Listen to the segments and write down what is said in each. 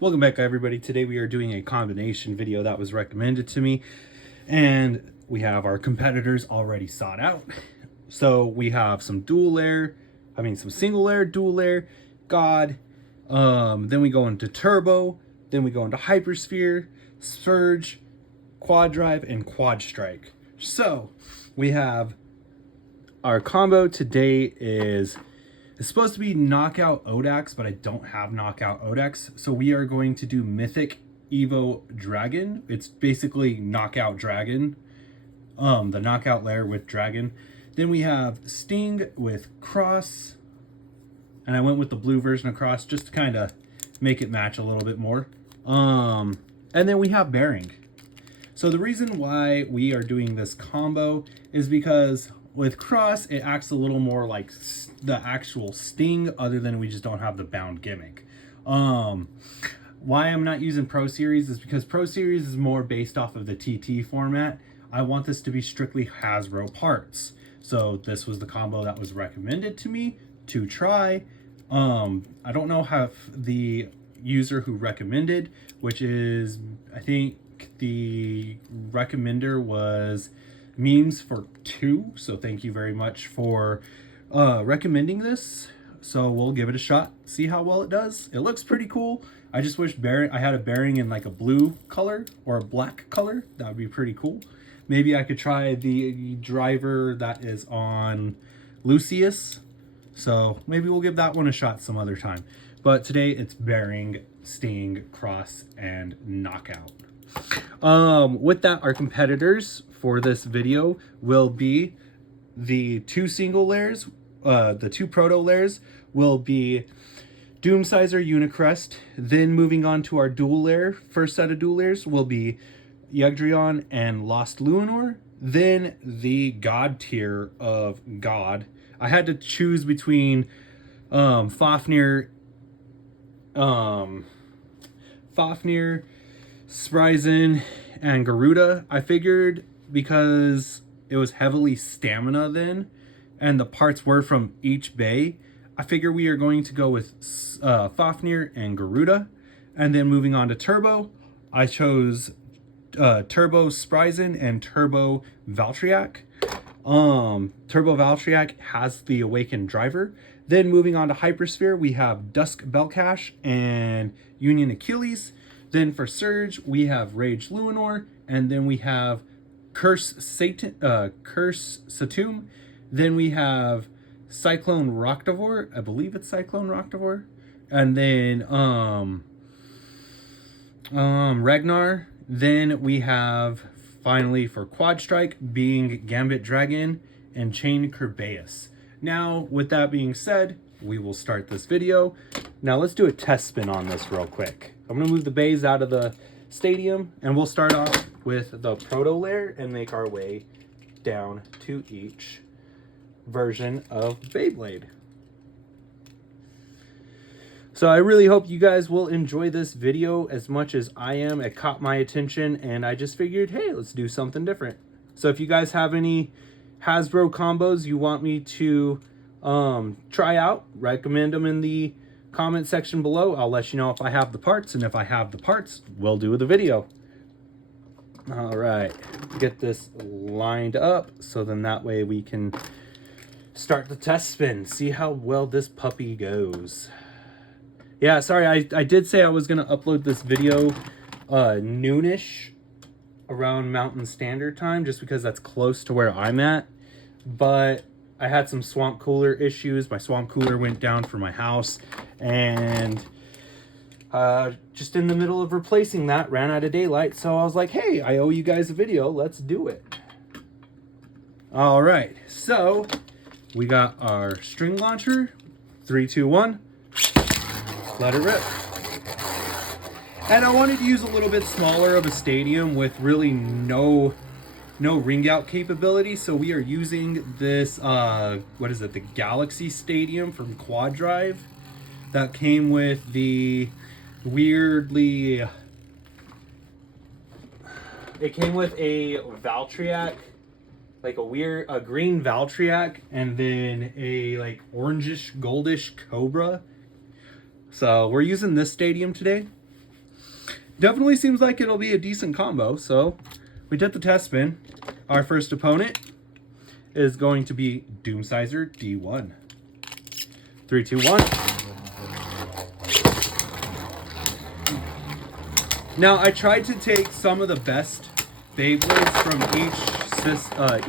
Welcome back, everybody. Today we are doing a combination video that was recommended to me, and we have our competitors already sought out. So we have some some single layer, dual layer, God. Then we go into Turbo. Then we go into Hypersphere, Surge, Quad Drive, and Quadstrike. So we have our combo today is. It's supposed to be Knockout Odax, but I don't have Knockout Odax. So we are going to do Mythic Evo Dragon. It's basically Knockout Dragon. The Knockout layer with Dragon. Then we have Sting with Cross. And I went with the blue version of Cross just to kind of make it match a little bit more. And then we have Bearing. So the reason why we are doing this combo is because with Cross, it acts a little more like the actual Sting, other than we just don't have the bound gimmick. Why I'm not using Pro Series is because Pro Series is more based off of the TT format. I want this to be strictly Hasbro parts. So this was the combo that was recommended to me to try. I don't know how the user who recommended, which is, I think the recommender was Memes for 2, so thank you very much for recommending this. So we'll give it a shot, see how well it does. It looks pretty cool. I just wish I had a Bearing in like a blue color or a black color. That would be pretty cool. Maybe I could try the driver that is on Lucius, so maybe we'll give that one a shot some other time. But today it's Bearing, Sting, Cross, and Knockout. With that, our competitors for this video will be the two single layers, the two proto layers will be Doomsizer Unicrest. Then moving on to our dual layer, first set of dual layers will be Yggdraon and Lost Luinor. Then the God tier of God. I had to choose between Fafnir, Spryzen, and Garuda. I figured because it was heavily stamina then, and the parts were from each bay, I figure we are going to go with Fafnir and Garuda. And then moving on to Turbo, I chose Turbo Spryzen and Turbo Valtryek. Turbo Valtryek has the Awakened Driver. Then moving on to Hypersphere, we have Dusk Belcash and Union Achilles. Then for Surge, we have Rage Luinor, and then we have Curse Satum. Then we have Cyclone Roctavor. I believe it's Cyclone Roctavor. And then Ragnar. Then we have finally for Quadstrike being Gambit Dragon and Chain Kerbeus. Now, with that being said, we will start this video. Now let's do a test spin on this real quick. I'm gonna move the bays out of the stadium, and we'll start off with the proto layer and make our way down to each version of Beyblade. So I really hope you guys will enjoy this video as much as I am. It caught my attention, and I just figured, hey, let's do something different. So if you guys have any Hasbro combos you want me to try out, recommend them in the comment section below. I'll let you know if I have the parts, and if I have the parts, we'll do the video. All right, get this lined up so then that way we can start the test spin, see how well this puppy goes. Yeah, sorry, I did say I was gonna upload this video noonish around Mountain Standard Time, just because that's close to where I'm at, but I had some swamp cooler issues. My swamp cooler went down for my house, and just in the middle of replacing that, ran out of daylight. So I was like, hey, I owe you guys a video. Let's do it. All right, so we got our string launcher. 3, 2, 1. Let it rip. And I wanted to use a little bit smaller of a stadium with really no ring out capability, so we are using this what is it, the Galaxy Stadium from Quad Drive that came with the weirdly, it came with a Valtryek, like a green Valtryek, and then a like orangish goldish Cobra. So we're using this stadium today. definitely seems like it'll be a decent combo. So we did the test spin. Our first opponent is going to be Doomsizer D1. 3, 2, 1. Now I tried to take some of the best Beyblades from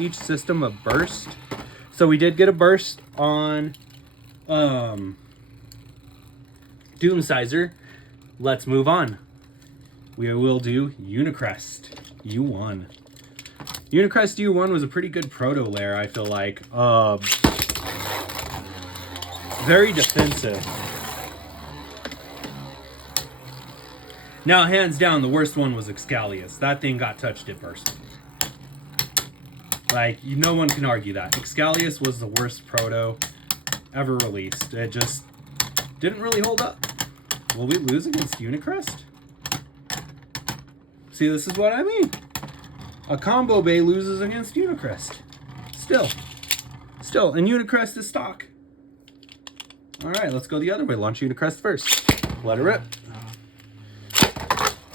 each system of burst. So we did get a burst on Doomsizer. Let's move on. We will do Unicrest U1. Unicrest U1 was a pretty good proto lair, I feel like. Very defensive. Now, hands down, the worst one was Excalius. That thing got touched, it burst. Like, no one can argue that. Excalius was the worst proto ever released. It just didn't really hold up. Will we lose against Unicrest? See, this is what I mean. A combo bay loses against Unicrest. Still, and Unicrest is stock. All right, let's go the other way. Launch Unicrest first. Let it rip.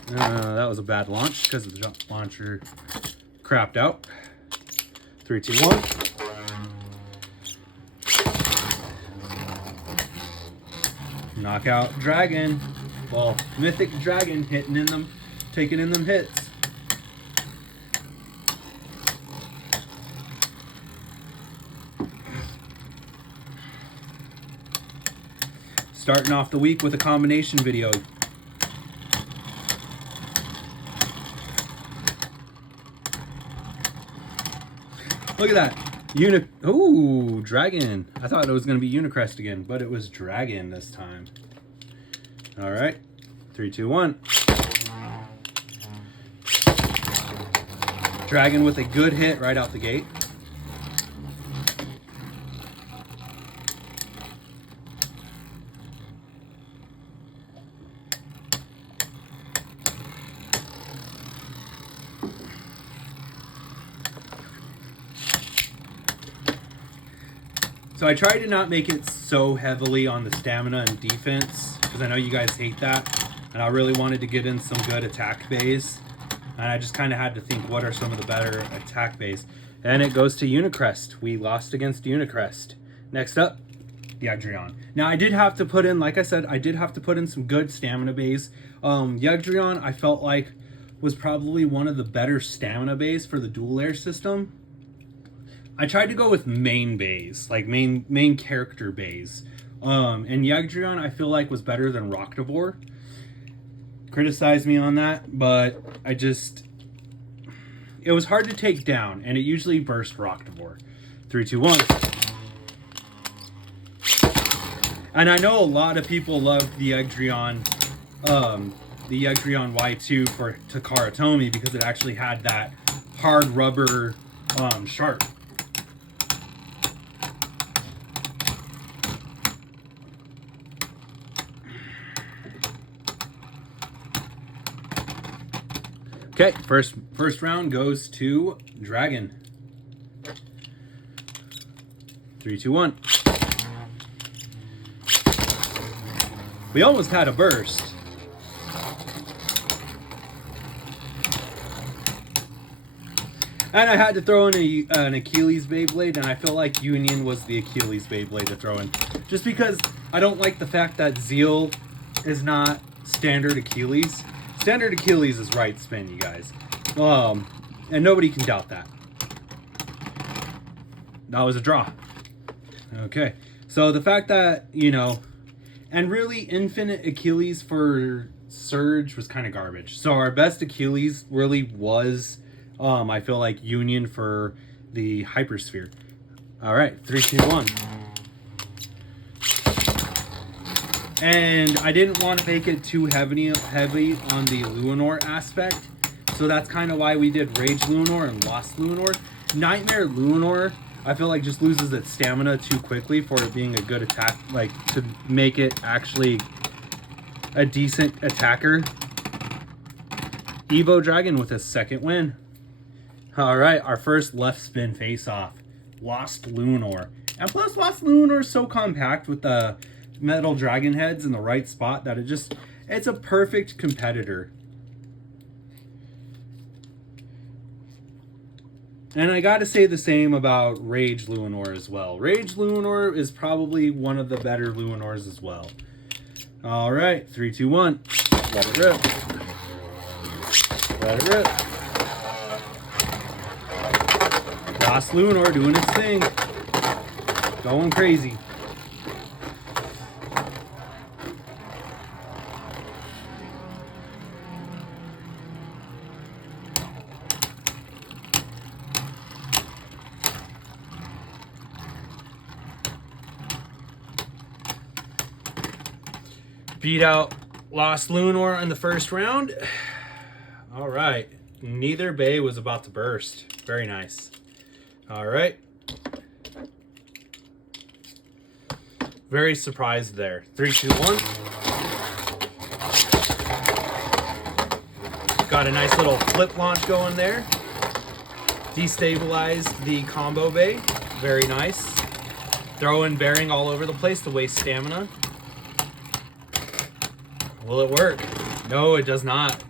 That was a bad launch because the launcher crapped out. 3, 2, 1. Knockout Dragon. Well, Mythic Dragon hitting in them, taking in them hits. Starting off the week with a combination video. Look at that. Ooh, Dragon. I thought it was going to be Unicrest again, but it was Dragon this time. All right. 3, 2, 1. Dragon with a good hit right out the gate. So I tried to not make it so heavily on the stamina and defense, because I know you guys hate that, and I really wanted to get in some good attack bays, and I just kind of had to think what are some of the better attack bays. And it goes to Unicrest. We lost against Unicrest. Next up, Yagdrion. Now I did have to put in, like I said, I did have to put in some good stamina bays. Yagdrion I felt like was probably one of the better stamina bays for the dual lair system. I tried to go with main bays, like main character bays. And Yagdrion I feel like was better than Rocktavor. Criticize me on that, but it was hard to take down, and it usually burst Rocktavor. 3, 2, 1. And I know a lot of people love the Yagdrion Y2 for Takara Tomy because it actually had that hard rubber sharp. Okay, first round goes to Dragon. 3, 2, 1. We almost had a burst. And I had to throw in an Achilles Beyblade, and I feel like Union was the Achilles Beyblade to throw in. Just because I don't like the fact that Zeal is not standard Achilles. Standard Achilles is right spin, you guys. And nobody can doubt that. That was a draw. Okay. So the fact that, and really Infinite Achilles for Surge was kind of garbage. So our best Achilles really was, I feel like, Union for the Hypersphere. All right, 3, 2, 1. And I didn't want to make it too heavy on the Luinor aspect. So that's kind of why we did Rage Luinor and Lost Luinor. Nightmare Luinor, I feel like just loses its stamina too quickly for it being a good attack, like to make it actually a decent attacker. Evo Dragon with a second win. All right, our first left spin face off. Lost Luinor. And plus Lost Luinor is so compact with the metal dragon heads in the right spot that it's a perfect competitor. And I gotta say the same about Rage Luinor as well. Rage Luinor is probably one of the better Luinors as well. All right, 3, 2, 1. Let it rip. Let it rip. Lost Luinor doing its thing. Going crazy. Beat out Lost Luinor in the first round. All right. Neither bay was about to burst. Very nice. All right. Very surprised there. 3, 2, 1. Got a nice little flip launch going there. Destabilized the combo bay. Very nice. Throwing bearing all over the place to waste stamina. Will it work? No, it does not.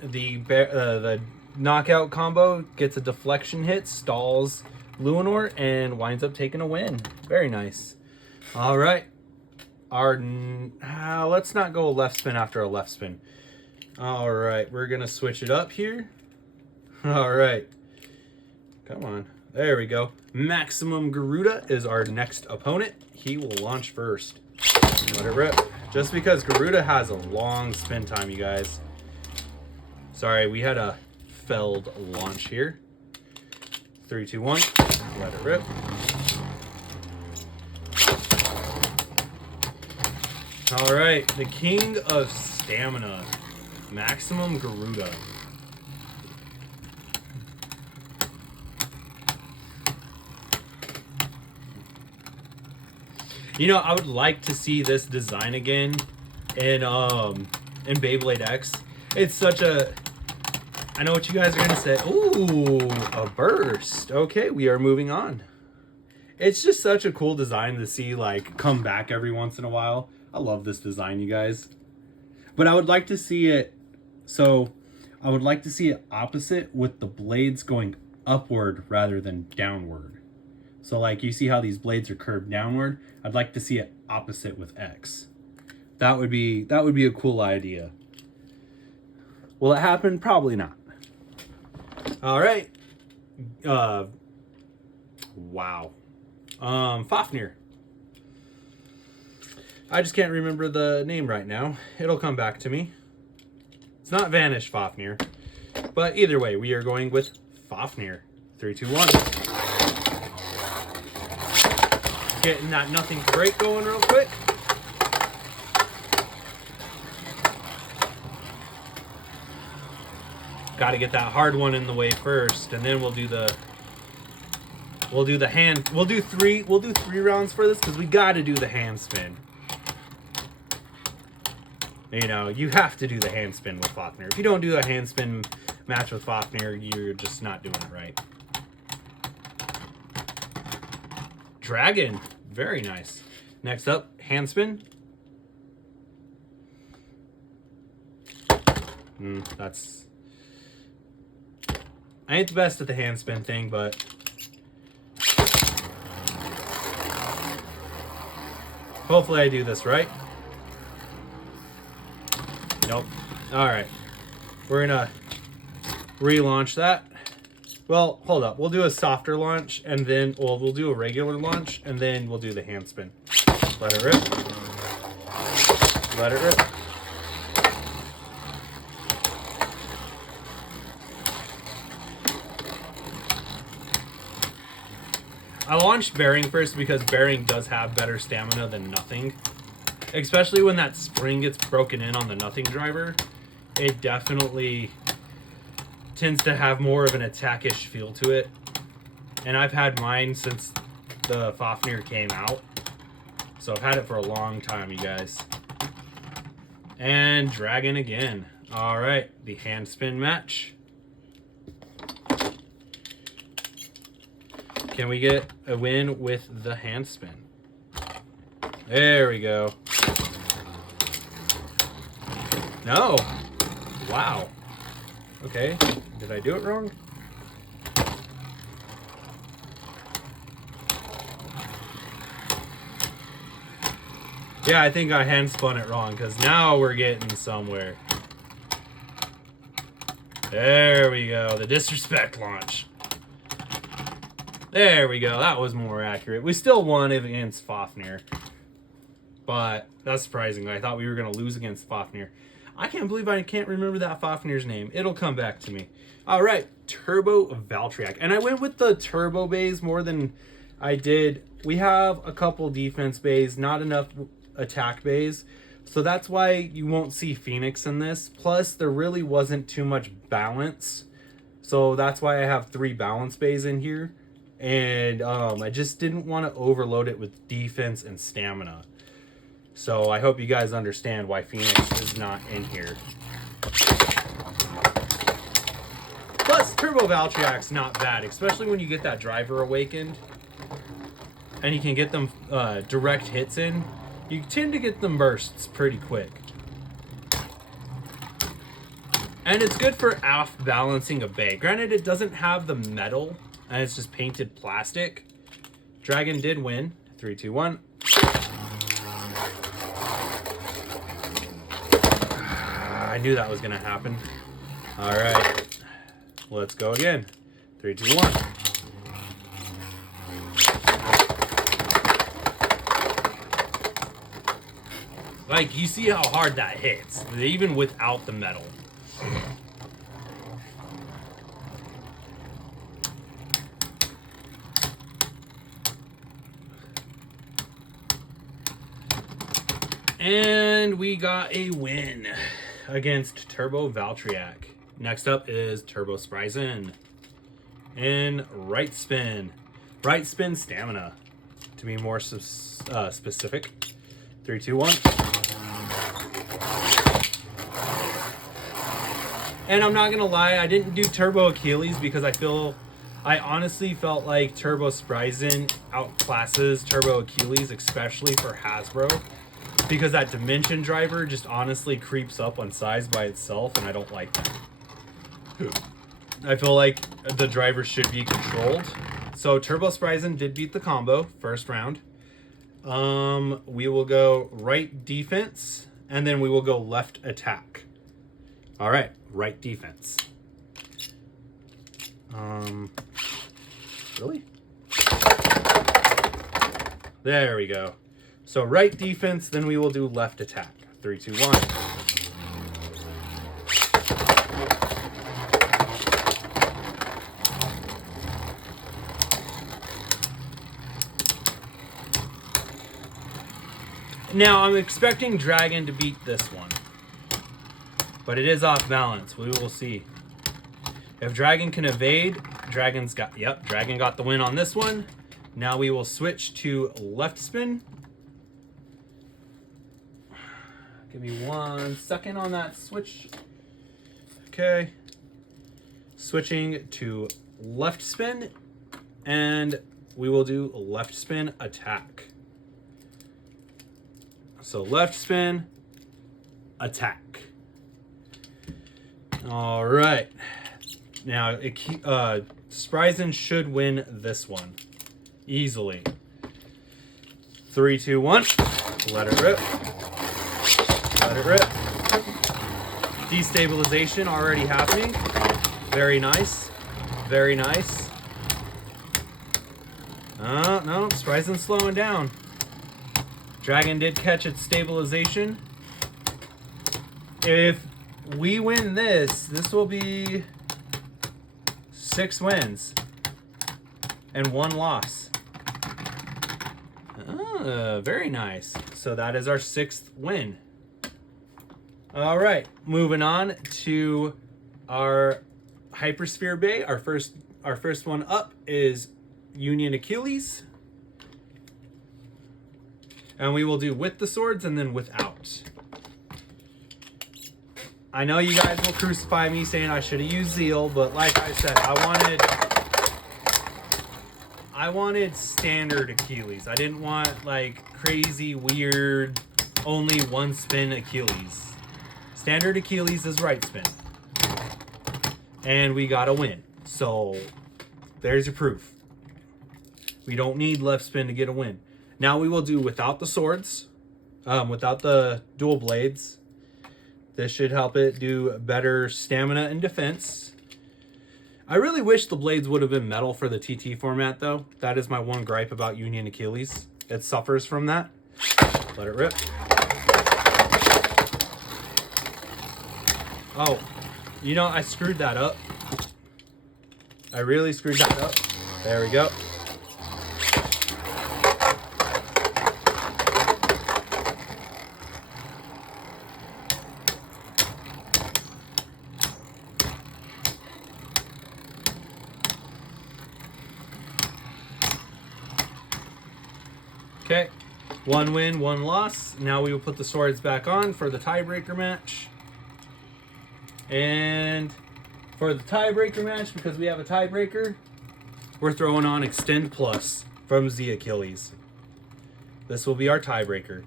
The knockout combo gets a deflection hit, stalls Luinor, and winds up taking a win. Very nice. All right. Let's not go left spin after a left spin. All right, we're gonna switch it up here. All right. Come on. There we go. Maximum Garuda is our next opponent. He will launch first. Let it rip. Just because Garuda has a long spin time, you guys. Sorry, we had a failed launch here. 3, 2, 1. Let it rip. All right, the King of Stamina, Maximum Garuda. You know, I would like to see this design again in Beyblade X. It's such a... I know what you guys are going to say. Ooh, a burst. Okay, we are moving on. It's just such a cool design to see, like, come back every once in a while. I love this design, you guys. But I would like to see it... So, I would like to see it opposite with the blades going upward rather than downward. So like you see how these blades are curved downward? I'd like to see it opposite with X. That would be a cool idea. Will it happen? Probably not. All right. Wow. Fafnir. I just can't remember the name right now. It'll come back to me. It's not Vanish Fafnir. But either way, we are going with Fafnir. 3, 2, 1. Getting that nothing to break going real quick. Got to get that hard one in the way first, and then we'll do the hand. We'll do three rounds for this because we got to do the hand spin. You know, you have to do the hand spin with Fafnir. If you don't do a hand spin match with Fafnir, you're just not doing it right. Dragon. Very nice. Next up, hand spin. That's... I ain't the best at the hand spin thing, but... hopefully I do this right. Nope. Alright. We're gonna relaunch that. Well, hold up. We'll do a softer launch, and then we'll do a regular launch, and then we'll do the hand spin. Let it rip. Let it rip. I launched bearing first because bearing does have better stamina than nothing. Especially when that spring gets broken in on the nothing driver. It definitely tends to have more of an attackish feel to it. And I've had mine since the Fafnir came out. So I've had it for a long time, you guys. And Dragon again. Alright, the hand spin match. Can we get a win with the hand spin? There we go. No. Wow. Okay. Did I do it wrong? Yeah, I think I hand spun it wrong because now we're getting somewhere. There we go. The disrespect launch. There we go. That was more accurate. We still won against Fafnir. But that's surprising. I thought we were going to lose against Fafnir. I can't believe I can't remember that Fafnir's name. It'll come back to me. All right. Turbo Valtryek. And I went with the turbo bays more than I did. We have a couple defense bays, not enough attack bays. So that's why you won't see Phoenix in this. Plus, there really wasn't too much balance. So that's why I have 3 balance bays in here. And I just didn't want to overload it with defense and stamina. So I hope you guys understand why Phoenix is not in here. Plus, Turbo Valtryek's not bad, especially when you get that driver awakened. And you can get them direct hits in. You tend to get them bursts pretty quick. And it's good for off-balancing a bay. Granted, it doesn't have the metal, and it's just painted plastic. Dragon did win. 3, 2, 1. I knew that was going to happen. All right. Let's go again. 3, 2, 1. Like, you see how hard that hits, even without the metal. And we got a win against Turbo Valtryek. Next up is Turbo Spryzen. And right spin. Right spin stamina. To be more specific. 3, 2, 1. And I'm not gonna lie, I didn't do Turbo Achilles because I honestly felt like Turbo Spryzen outclasses Turbo Achilles, especially for Hasbro. Because that dimension driver just honestly creeps up on size by itself, and I don't like that. I feel like the driver should be controlled. So Turbo Spryzen did beat the combo, first round. We will go right defense, and then we will go left attack. All right, right defense. Really? There we go. So right defense, then we will do left attack. 3, 2, 1. Now, I'm expecting Dragon to beat this one. But it is off balance. We will see. If Dragon can evade, Dragon got the win on this one. Now we will switch to left spin. Give me 1 second on that switch. Okay. Switching to left spin. And we will do left spin attack. So left spin, attack. All right. Now, Spryzen should win this one easily. 3, 2, 1. Let it rip. Let it rip. Destabilization already happening. Very nice. Very nice. No, Spryzen's slowing down. Dragon did catch its stabilization. If we win this will be 6 wins and 1 loss. Very nice. So that is our 6th win. All right, moving on to our Hypersphere Bay. Our first one up is Union Achilles. And we will do with the swords and then without. I know you guys will crucify me saying I should have used Zeal, but like I said, I wanted standard Achilles. I didn't want like crazy, weird, only 1 spin Achilles. Standard Achilles is right spin. And we got a win. So there's your proof. We don't need left spin to get a win. Now we will do without the swords. without the dual blades. This should help it do better stamina and defense. I really wish the blades would have been metal for the TT format, though. That is my one gripe about Union Achilles. It suffers from that. Let it rip. Oh, you know, I screwed that up. I really screwed that up. There we go. Okay, one win, one loss. Now we will put the swords back on for the tiebreaker match. And for the tiebreaker match, because we have a tiebreaker, we're throwing on Extend Plus from Z Achilles. This will be our tiebreaker.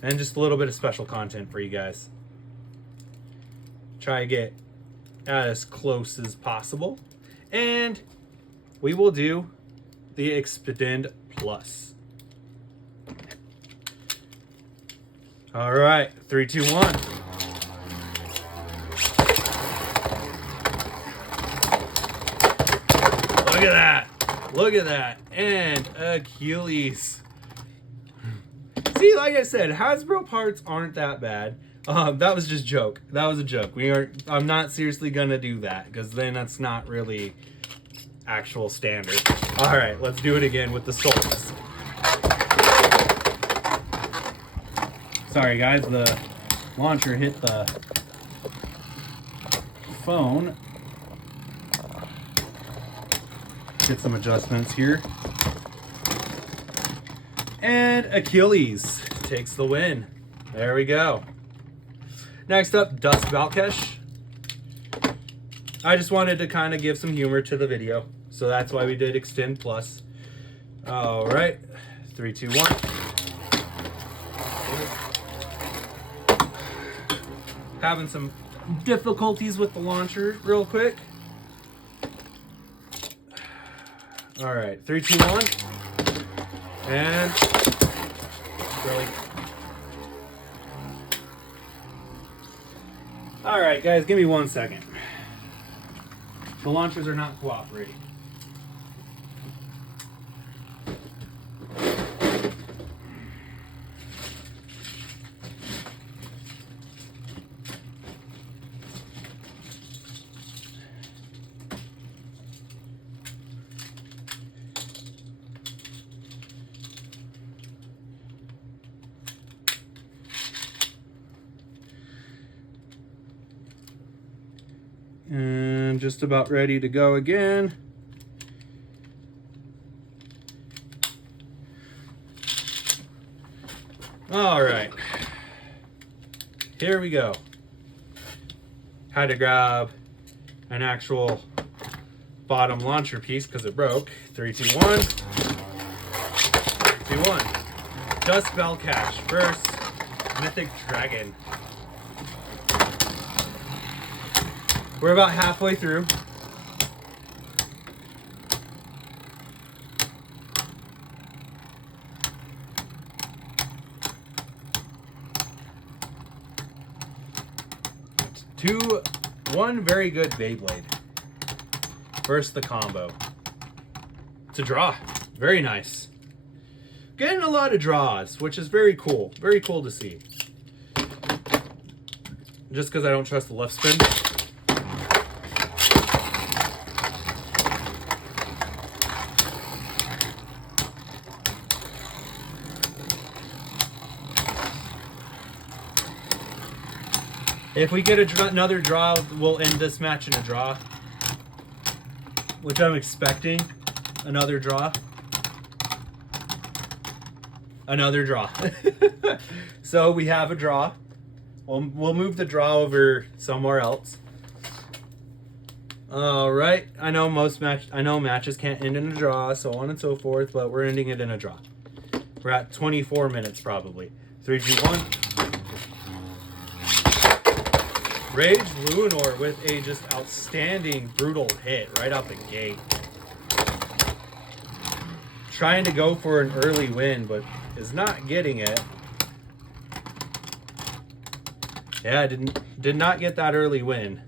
And just a little bit of special content for you guys. Try to get as close as possible. And we will do the Extend Plus. All right, 3, 2, 1. Look at that. Look at that. And Achilles. See, like I said, Hasbro parts aren't that bad. That was just a joke. That was a joke. I'm not seriously gonna do that, because then that's not really actual standard. All right, let's do it again with the swords. Sorry guys, the launcher hit the phone. Get some adjustments here. And Achilles takes the win. There we go. Next up, Dust Valkesh. I just wanted to kind of give some humor to the video, so that's why we did Extend Plus. All right, 3, 2, 1. Having some difficulties with the launcher real quick. All right, 3, 2, 1. And really. All right, guys, give me 1 second. The launchers are not cooperating. And just about ready to go again. All right, here we go. Had to grab an actual bottom launcher piece because it broke. 3, 2, 1. 3, 2, 1. Dust Valkesh versus Mythic Dragon. We're about halfway through. One very good Beyblade versus the combo. It's a draw. Very nice. Getting a lot of draws, which is very cool. Very cool to see. Just because I don't trust the left spin. If we get another draw, we'll end this match in a draw. Which I'm expecting. Another draw. Another draw. So we have a draw. We'll move the draw over somewhere else. All right. I know matches can't end in a draw, so on and so forth, but we're ending it in a draw. We're at 24 minutes probably. 3, 2, 1. Rage Luinor with a just outstanding brutal hit right out the gate. Trying to go for an early win, but is not getting it. Yeah, did not get that early win.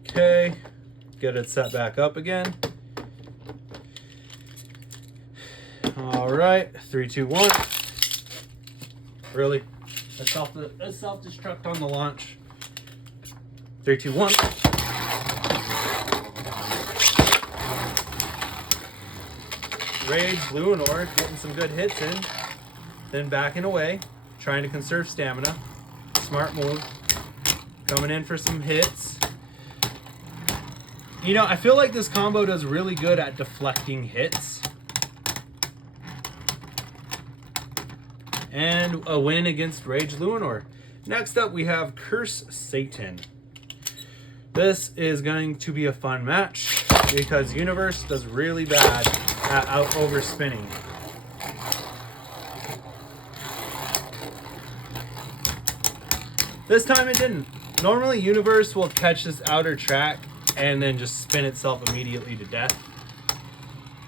Okay, get it set back up again. All right, 3, 2, 1. Really? A self-destruct on the launch. 3, 2, 1. Rage, Luinor getting some good hits in. Then backing away, trying to conserve stamina. Smart move. Coming in for some hits. You know, I feel like this combo does really good at deflecting hits. And a win against Rage Luinor. Next up, we have Curse Satan. This is going to be a fun match because Universe does really bad at overspinning. This time it didn't. Normally Universe will catch this outer track and then just spin itself immediately to death.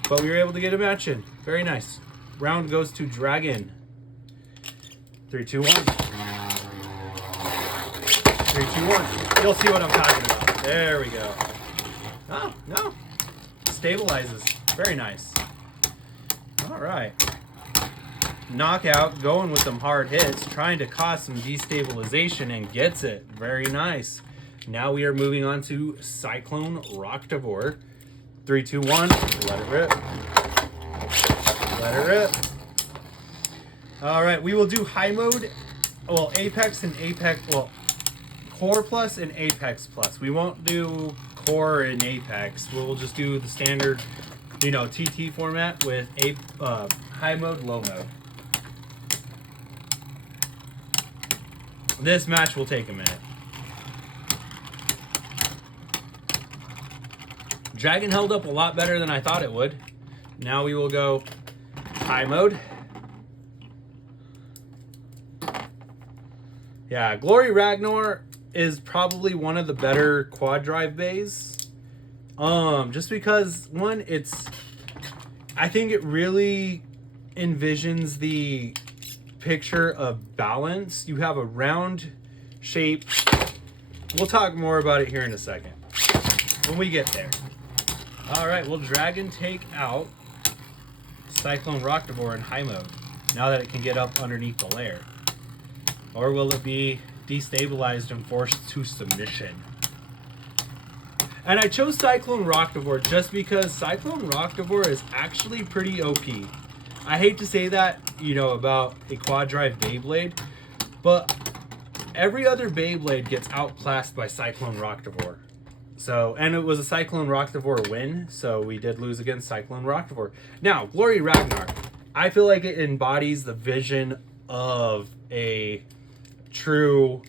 But we were able to get a match in. Very nice. Round goes to Dragon. 3, 2, 1. 3, 2, 1. You'll see what I'm talking about. There we go. Oh, no. Stabilizes. Very nice. All right. Knockout, going with some hard hits, trying to cause some destabilization and gets it. Very nice. Now we are moving on to Cyclone Rocktavor. 3, 2, 1. Let it rip. Let it rip. All right, we will do high mode. Well, Apex and Apex. Well, Core Plus and Apex Plus. We won't do Core and Apex. We'll just do the standard, you know, TT format with high mode, low mode. This match will take a minute. Dragon held up a lot better than I thought it would. Now we will go high mode. Yeah, Glory Ragnar is probably one of the better quad drive bays. Just because, one, I think it really envisions the picture of balance. You have a round shape. We'll talk more about it here in a second when we get there. All right, will Dragon take out Cyclone Rocktavor in high mode now that it can get up underneath the lair? Or will it be destabilized and forced to submission? And I chose Cyclone Rocktavor just because Cyclone Rocktavor is actually pretty OP. I hate to say that, you know, about a quad drive Beyblade, but every other Beyblade gets outclassed by Cyclone Rocktavor. So, and it was a Cyclone Rocktavor win, so we did lose against Cyclone Rocktavor. Now, Glory Ragnar. I feel like it embodies the vision of a true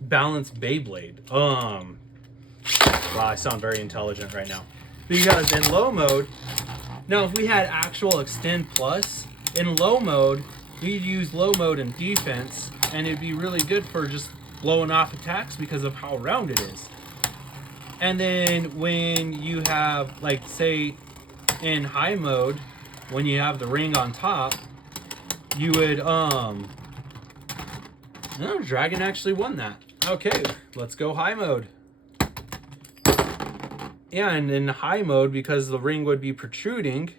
balanced Beyblade. Wow, I sound very intelligent right now. Because in low mode, now if we had actual Extend Plus, in low mode, we'd use low mode in defense, and it'd be really good for just blowing off attacks because of how round it is. And then when you have, like, say, in high mode, when you have the ring on top, you would, no, Dragon actually won that. Okay, let's go high mode. Yeah, and in high mode, because the ring would be protruding,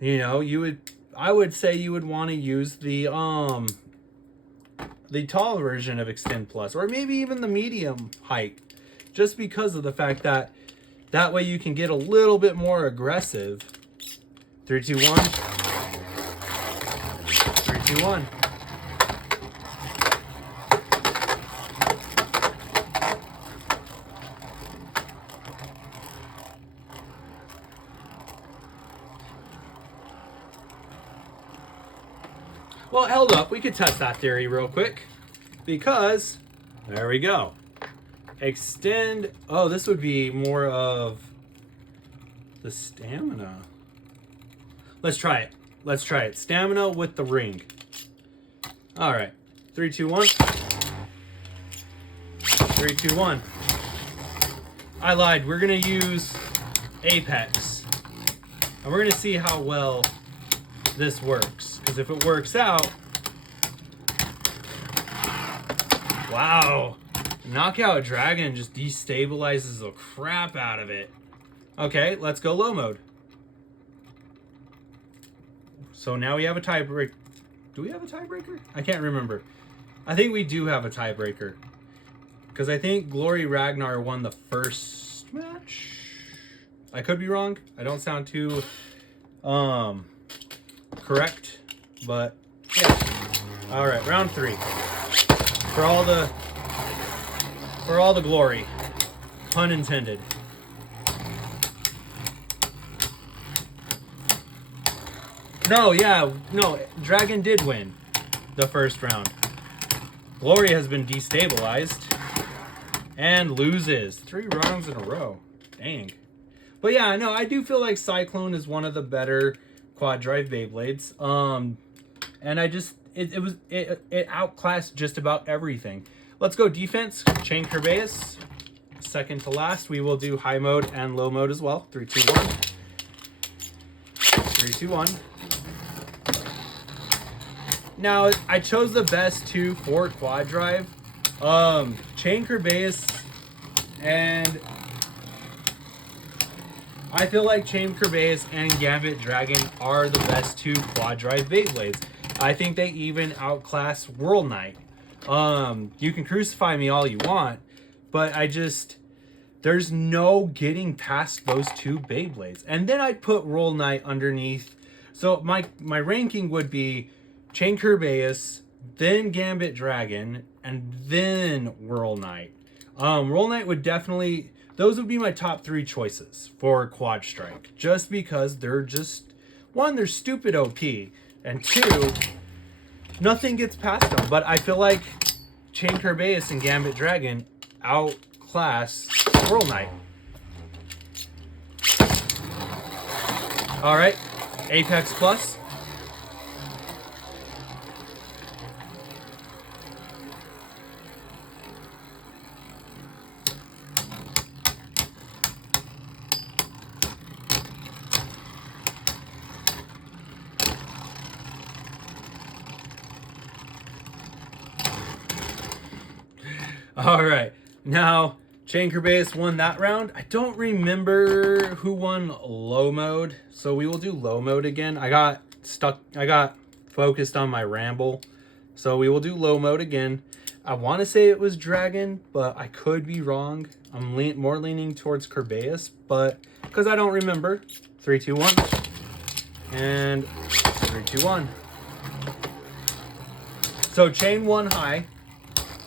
you know, I would say you would want to use the tall version of Extend Plus, or maybe even the medium height, just because of the fact that way you can get a little bit more aggressive. 3, 2, 1. 3, 2, 1. Well, held up. We could test that theory real quick, because there we go. Extend. Oh, this would be more of the stamina. Let's try it. Let's try it. Stamina with the ring. All right. 3, 2, 1. 3, 2, 1. I lied. We're going to use Apex. And we're going to see how well this works. Because if it works out... Wow. Knockout Dragon just destabilizes the crap out of it. Okay, let's go low mode. So now we have a tiebreaker. Do we have a tiebreaker? I can't remember. I think we do have a tiebreaker. Because I think Glory Ragnar won the first match. I could be wrong. I don't sound too correct. But yeah. Alright, round 3. For all the glory. Pun intended. No, Dragon did win the first round. Glory has been destabilized and loses 3 rounds in a row. Dang. But yeah, no, I do feel like Cyclone is one of the better quad drive Beyblades. And I just it outclassed just about everything. Let's go defense. Chain Kerbeus. Second to last, we will do high mode and low mode as well. 3, 2, 1. 3, 2, 1. Now, I chose the best 2 for quad drive. Chain Kerbeus, and I feel like Chain Kerbeus and Gambit Dragon are the best 2 quad drive Beyblades. I think they even outclass World Knight. You can crucify me all you want, but there's no getting past those 2 Beyblades. And then I'd put World Knight underneath. So my ranking would be Chain Kerbeus, then Gambit Dragon, and then Whirl Knight. Whirl Knight would definitely... Those would be my top 3 choices for Quadstrike. Just because they're just... 1, they're stupid OP. And 2, nothing gets past them. But I feel like Chain Kerbeus and Gambit Dragon outclass Whirl Knight. Alright, Apex Plus. All right, now Chain Kerbeus won that round. I don't remember who won low mode, so we will do low mode again. I got focused on my ramble, so we will do low mode again. I want to say it was Dragon, but I could be wrong. I'm more leaning towards Kerbeus, but because I don't remember. 3, 2, 1, and 3, 2, 1. So Chain won high.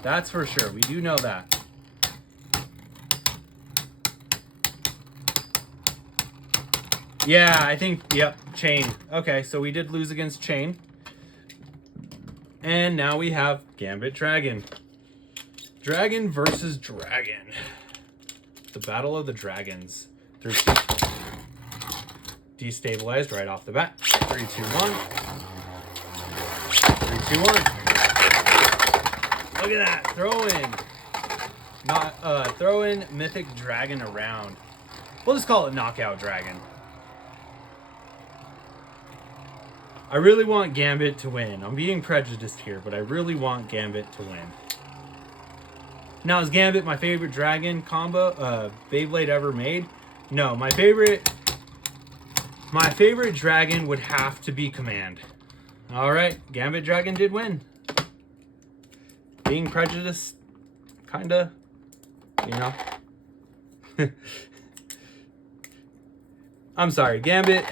That's for sure. We do know that. Yeah, I think, yep, Chain. Okay, so we did lose against Chain. And now we have Gambit Dragon. Dragon versus Dragon. The Battle of the Dragons. 3, 2. Destabilized right off the bat. 3, 2, 1. 3, 2, 1. Look at that, throwing Mythic Dragon around. We'll just call it Knockout Dragon. I really want Gambit to win. I'm being prejudiced here, but I really want Gambit to win. Now, is Gambit my favorite dragon combo, Beyblade ever made? No, my favorite dragon would have to be Command. All right, Gambit Dragon did win. Being prejudiced, kinda, you know. I'm sorry, Gambit.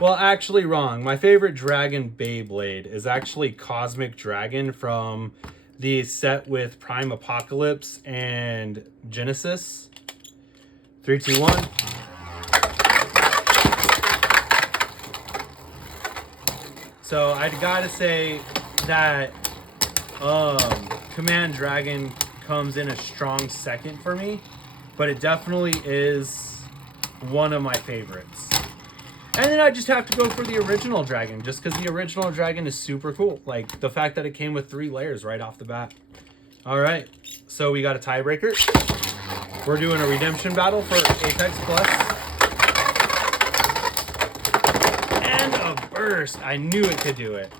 Well, actually wrong. My favorite dragon Beyblade is actually Cosmic Dragon from the set with Prime Apocalypse and Genesis. 3, 2, 1. So I'd gotta say that Command Dragon comes in a strong second for me, but it definitely is one of my favorites. And then I just have to go for the original Dragon, just because the original Dragon is super cool. Like, the fact that it came with 3 layers right off the bat. All right, so we got a tiebreaker. We're doing a redemption battle for Apex Plus. burst. I knew it could do it.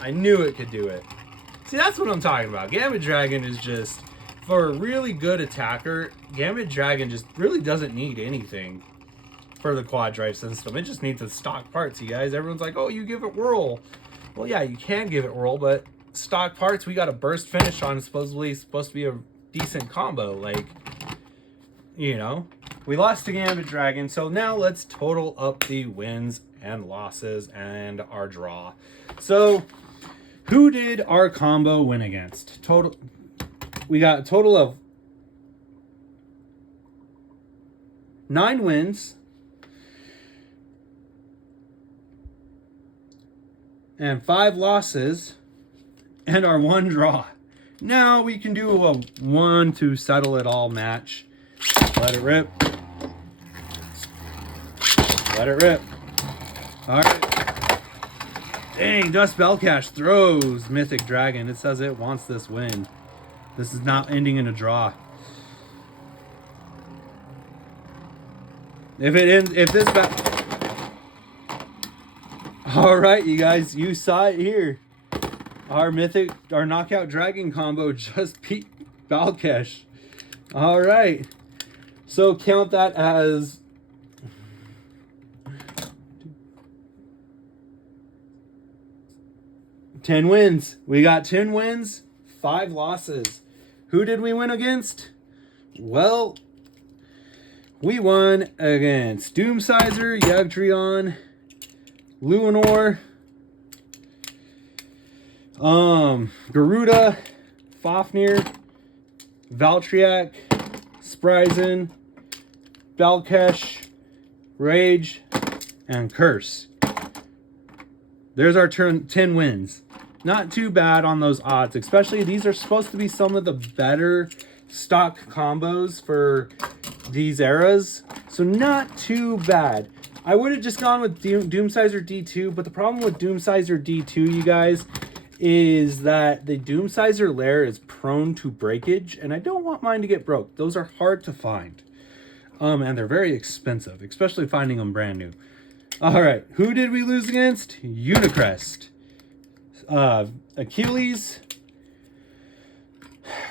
I knew it could do it. See, that's what I'm talking about. Gambit Dragon is just, for a really good attacker, Gambit Dragon just really doesn't need anything for the quad drive system. It just needs the stock parts, you guys. Everyone's like, oh, you give it whirl. Well, yeah, you can give it whirl, but stock parts, we got a burst finish on. It's supposed to be a decent combo. Like, you know, we lost to Gambit Dragon, so now let's total up the wins and losses and our draw. So, who did our combo win against? We got a total of 9 wins and 5 losses and our 1 draw. Now we can do a 1 to settle it all match. Let it rip. Let it rip. All right. Dang, Dust Bellcash throws Mythic Dragon. It says it wants this win. This is not ending in a draw. If it ends, if this all right, you guys, you saw it here. Our knockout dragon combo just beat Bellcash. All right. So count that as 10 wins. We got 10 wins, 5 losses. Who did we win against? Well, we won against Doomsizer, Yagdrion, Luinor, Garuda, Fafnir, Valtryek, Spryzen, Bellcash, Rage, and Curse. There's our 10 wins. Not too bad on those odds, especially these are supposed to be some of the better stock combos for these eras. So not too bad. I would have just gone with Doomsizer D2, but the problem with Doomsizer D2, you guys, is that the Doomsizer lair is prone to breakage, and I don't want mine to get broke. Those are hard to find. And they're very expensive, especially finding them brand new. All right, who did we lose against? Unicrest, Achilles,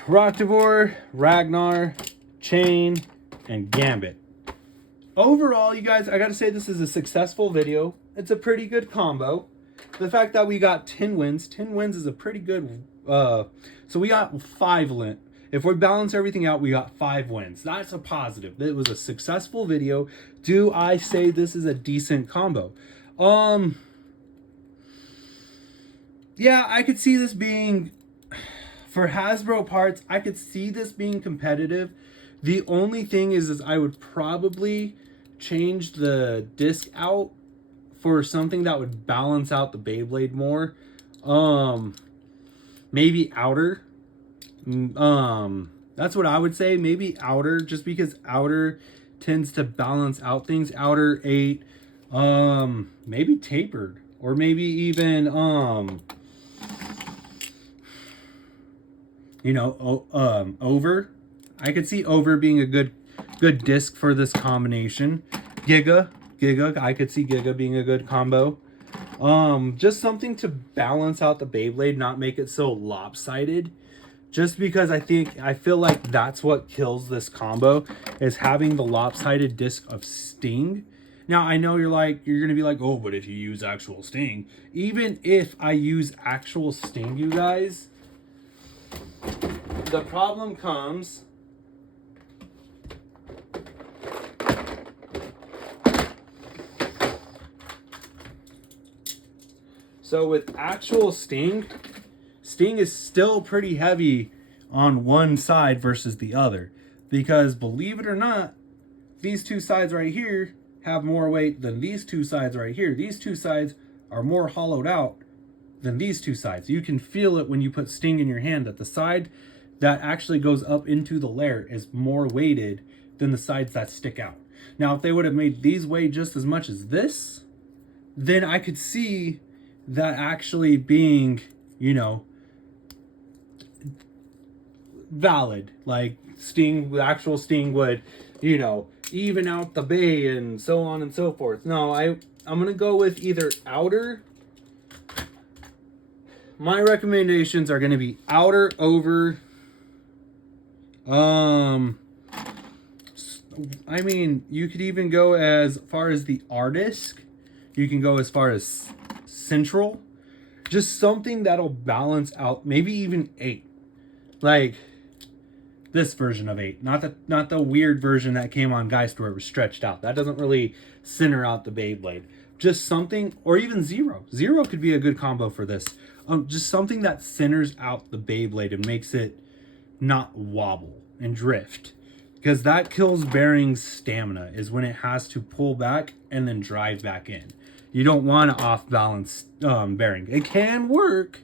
Roctivore, Ragnar, Chain, and Gambit. Overall, you guys, I gotta say this is a successful video. It's a pretty good combo. The fact that we got 10 wins is a pretty good, so we got 5 wins. If we balance everything out, we got 5 wins. That's a positive. It was a successful video. Do I say this is a decent combo? Yeah, I could see this being, for Hasbro parts, I could see this being competitive. The only thing is I would probably change the disc out for something that would balance out the Beyblade more. Maybe outer. That's what I would say. Maybe outer, just because outer tends to balance out things. Outer 8, maybe tapered, or maybe even over. I could see over being a good disc for this combination. Giga, I could see Giga being a good combo. Just something to balance out the Beyblade, not make it so lopsided. Just because I feel like that's what kills this combo, is having the lopsided disc of Sting. Now, I know you're going to be like, oh, but if you use actual Sting. Even if I use actual Sting, you guys, the problem comes... So with actual Sting is still pretty heavy on one side versus the other. Because believe it or not, these two sides right here have more weight than these two sides right here. These two sides are more hollowed out than these two sides. You can feel it when you put Sting in your hand, that the side that actually goes up into the lair is more weighted than the sides that stick out. Now, if they would have made these weigh just as much as this, then I could see that actually being, valid. Like Sting, the actual Sting would, even out the bay and so on and so forth. No, I'm gonna go with either outer. My recommendations are gonna be outer over. I mean, you could even go as far as the artist. You can go as far as central. Just something that'll balance out. Maybe even 8. Like this version of 8. Not the weird version that came on Geist where it was stretched out. That doesn't really center out the Beyblade. Just something, or even 0. 0 could be a good combo for this. Just something that centers out the Beyblade and makes it not wobble and drift. Because that kills Bearing's stamina, is when it has to pull back and then drive back in. You don't want to off-balance Bearing. It can work,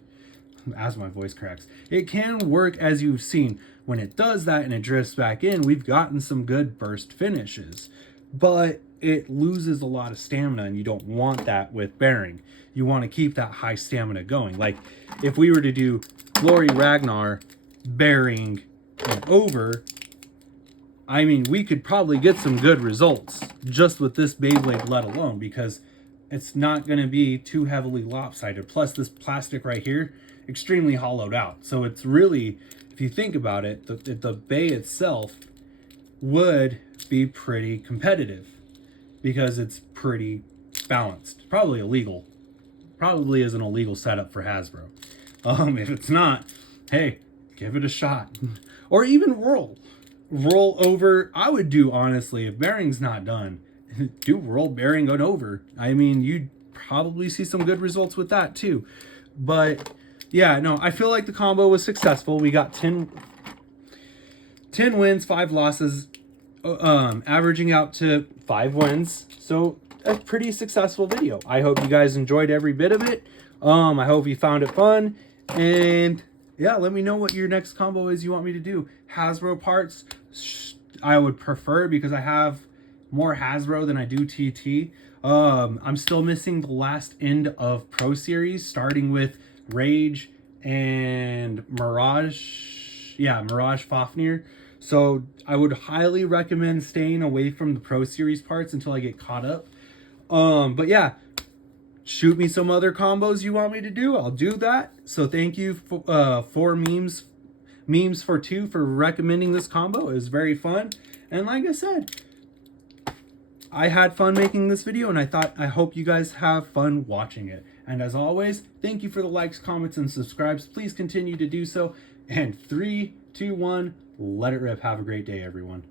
as my voice cracks, it can work as you've seen. When it does that and it drifts back in, we've gotten some good burst finishes. But it loses a lot of stamina, and you don't want that with Bearing. You want to keep that high stamina going. Like, if we were to do Glory Ragnar, Bearing, and over, I mean, we could probably get some good results just with this Beyblade let alone, because it's not going to be too heavily lopsided. Plus, this plastic right here, extremely hollowed out. So it's really, if you think about it, the bay itself would be pretty competitive because it's pretty balanced. Probably illegal. Probably is an illegal setup for Hasbro. If it's not, hey, give it a shot. Or even roll over. I would do, honestly, if Bearing's not done, do roll Bearing on over. I mean, you'd probably see some good results with that too. But yeah, no, I feel like the combo was successful. We got 10 wins, 5 losses, averaging out to 5 wins. So a pretty successful video. I hope you guys enjoyed every bit of it. I hope you found it fun. And yeah, let me know what your next combo is you want me to do. Hasbro parts, I would prefer, because I have more Hasbro than I do TT. I'm still missing the last end of Pro Series, starting with Rage and Mirage. Yeah, Mirage Fafnir. So I would highly recommend staying away from the Pro Series parts until I get caught up. But yeah, shoot me some other combos you want me to do. I'll do that. So thank you for memes for 2 for recommending this combo. It was very fun. And like I said, I had fun making this video, and I hope you guys have fun watching it. And as always, thank you for the likes, comments, and subscribes. Please continue to do so. And 3, 2, 1, let it rip. Have a great day, everyone.